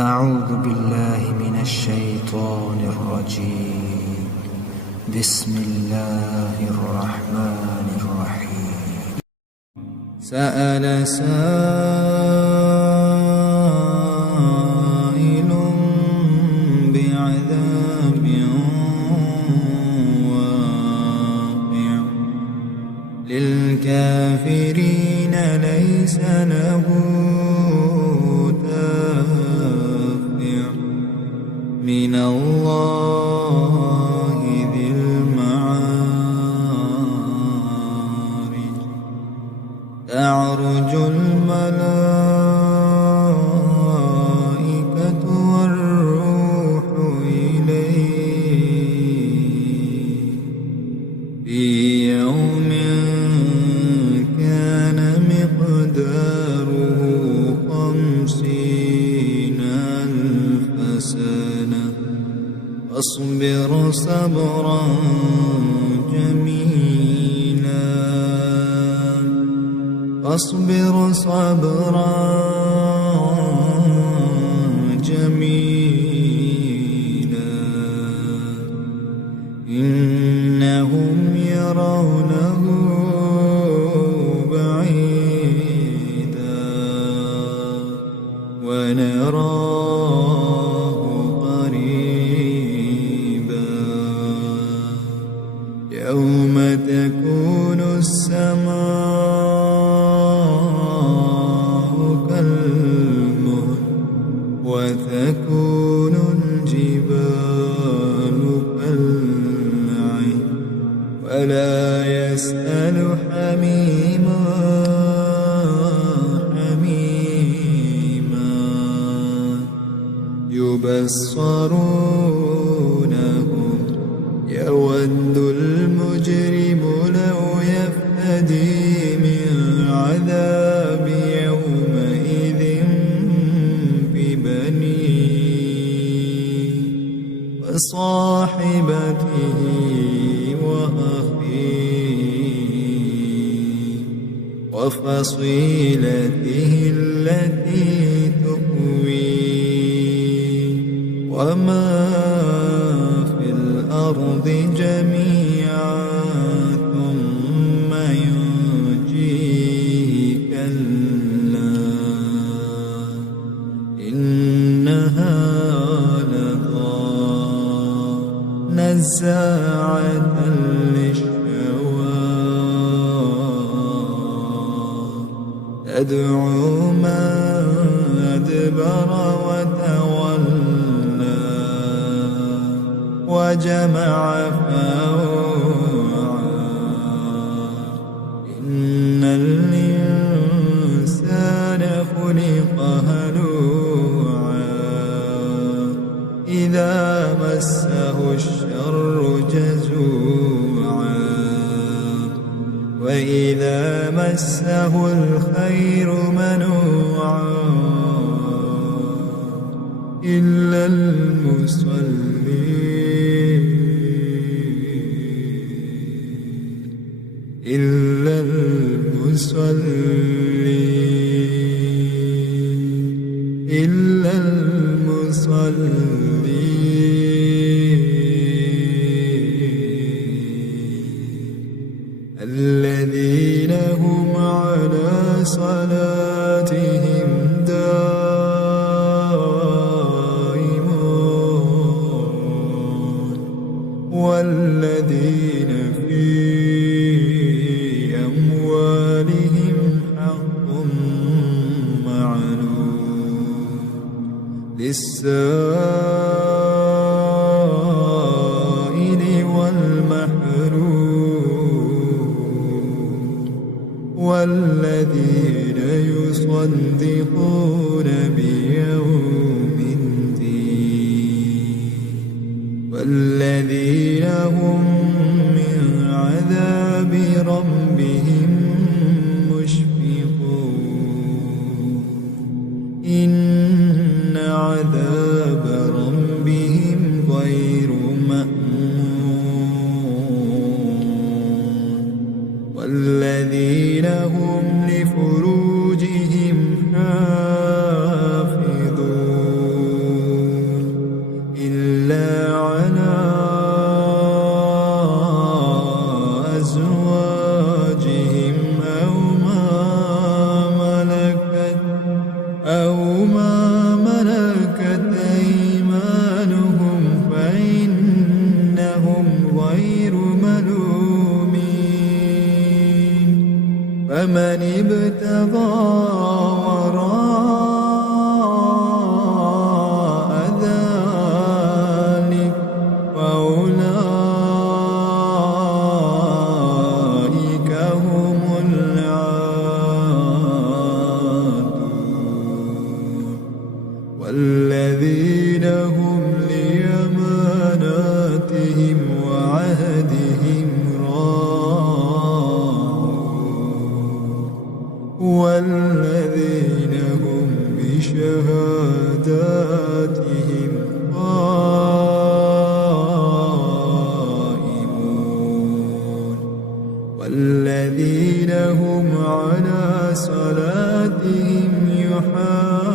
أعوذ بالله من الشيطان الرجيم. بسم الله الرحمن الرحيم. سأل سائل بعذاب واقع للكافرين ليس له من الله ذي المعارج. تعرج الملائكة والروح إليه في يوم كان مقداره 50,000 سنة. فاصبر صبرا جميلا فاصبر صبرا جميلا إنهم يرونه بعيدا ونراه قريبا. يوم تكون السماء كالمهل وتكون الجبال كالعهن ولا يسأل حميم حميما. يبصرونهم يود المجرم لو يفتدي من عذاب يومئذ ببنيه وصاحبته وأخيه وفصيلته التي تؤويه وما في الأرض جميعا ثم ينجيه كلا إنها لظى نزاعة للشوى تدعو من أدبر وتولى وجمع فأوعى. إن الإنسان خلق هلوعا إذا مسه الشر جزوعا وإذا مسه الخير منوعا إلا المصلين إلا المصلين إلا المصلين الذين هم على صلاتهم دائمون والذين في أموالهم حق معلوم للسائل والمحروم والذين يصدقون بيوم الدين والذين هم من عذاب ربهم مشفقون إن عذاب ربهم غير مأمون والذين هم لفروجهم حافظون والذين هم لأماناتهم وعهدهم راعون والذين هم بشهاداتهم قائمون والذين هم على صلاتهم يحافظون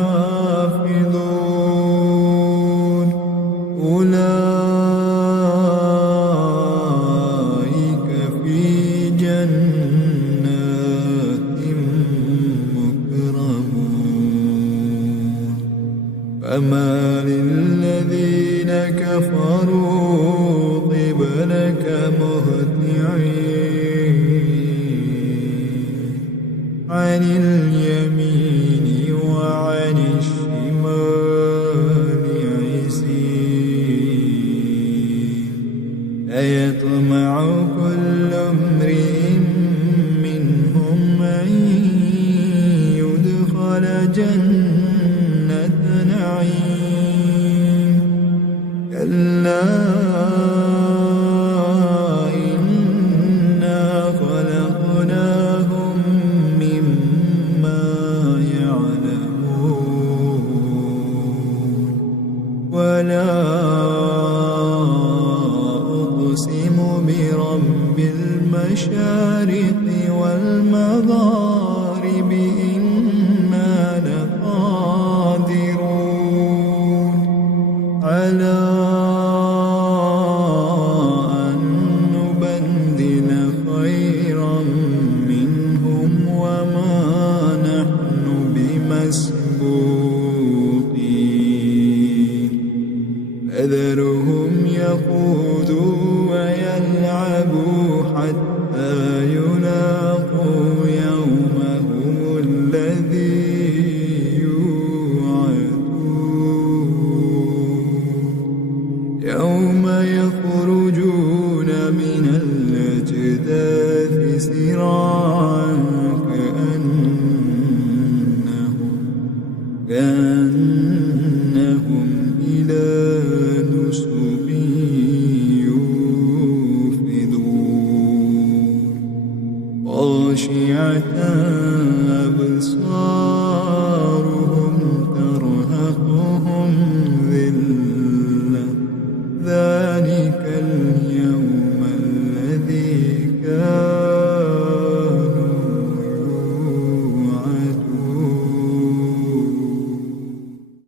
أولئك في جنات مكرمون فما للذين كفروا قبلك مهطعين عن اليمين وعن الشمال عزين أيطمع كل امرئ منهم أن يدخل جنة نعيم كلا إنا خلقناهم مما يعلمون ولا أقسم برب المشارق والمغارب إنا لقادرون على أن نبدل خيرا منهم وما نحن بمسبوقين فذرهم يخوضوا ويلعبوا حتى يلاقوا يومهم الذي يوعدون يوم يخرجون من الأجداث سراعا كأنهم إلى نصب يوفضون خاشعة أبصارهم ترهقهم ذلة ذلك